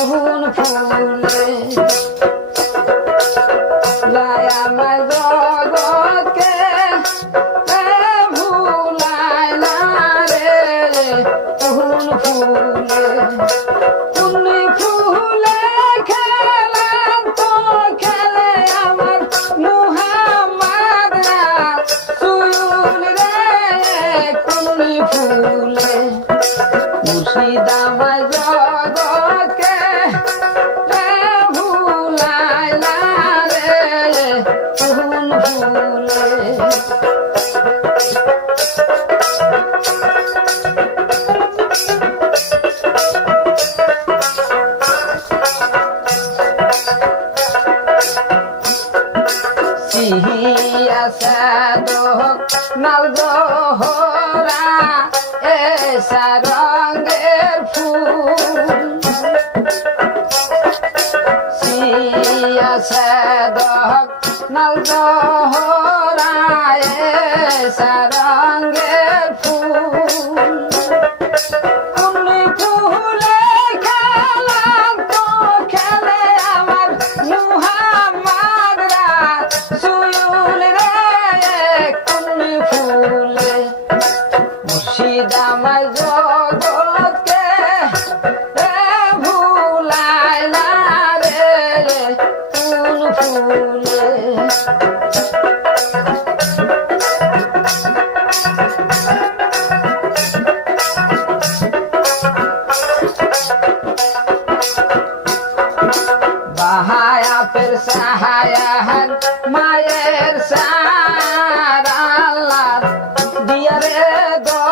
কোন ফুলে লায়া মাই জগৎকে ভুলায় না রে কোন ফুলে কোন ফুলে খেলেন তো খেলে আমার মুহাম্মদ রাসূল রে কোন ফুলে মুর্শিদ আমায় জগৎকে ভুলায় না রে কোন ফুলে সিহিয়া সাদক নাল জোহরা এসা রঙের ফুল সিহিয়া সাদক নাল জোহরা এসা রঙের ফুল কোন ফুলে খেলাম তো খেলে আমার মুহাম্মদ রাসূল রে কোন ফুলে মুর্শিদ আমায় জগৎকে ভুলায় না রে কোন ফুলে বাহায়া ফির সাহায়ান মায়ের সার আল্লাহ দিয়া রে দো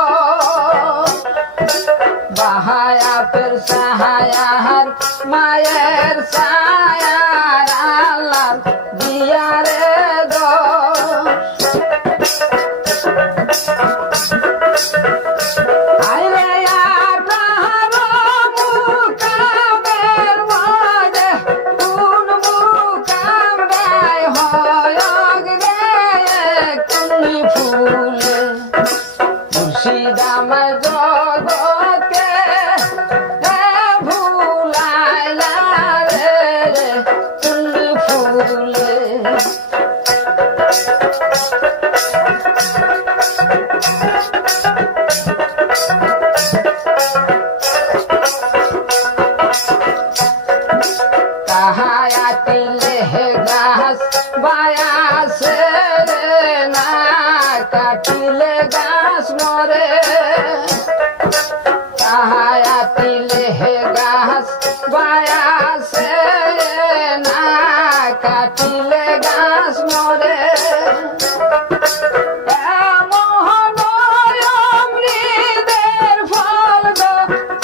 বাহায়া ফির সাহায়ান মায়ের সার আল্লাহ দিয়া রে দো মুর্শিদ আমায় জগৎকে ভুলায় না রে কোন ফুলে কাহায়াতি লেহে গাছ বায়াসে রে না কাটিলে গাছ মরে কাহায়াতি লেহে গাছ বায়াসে না কাটিলে গাছ মরে অমৃতের ফল গো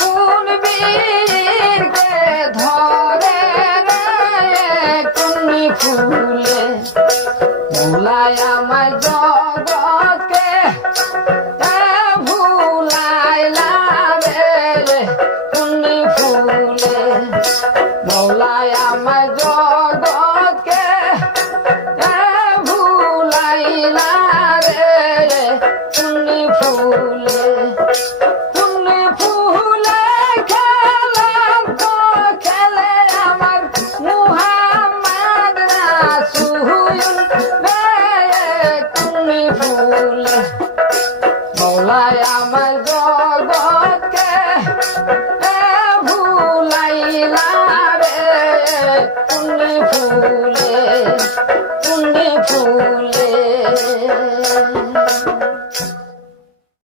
কোন বীরকে ধরে রে কোন ফুলে ভুলায় আমায় জগৎকে ভুলায় না রে কোন ফুলে মৌলায় আমায় জগৎকে ভুলাই না রে কোন ফুলে কোন ফুলে খেলাম তো খেলে আমার মুহাম্মদ রাসূল রে কোন ফুলে মৌলায় আমায় জগৎকে ভুলাই না রে কোন ফুলে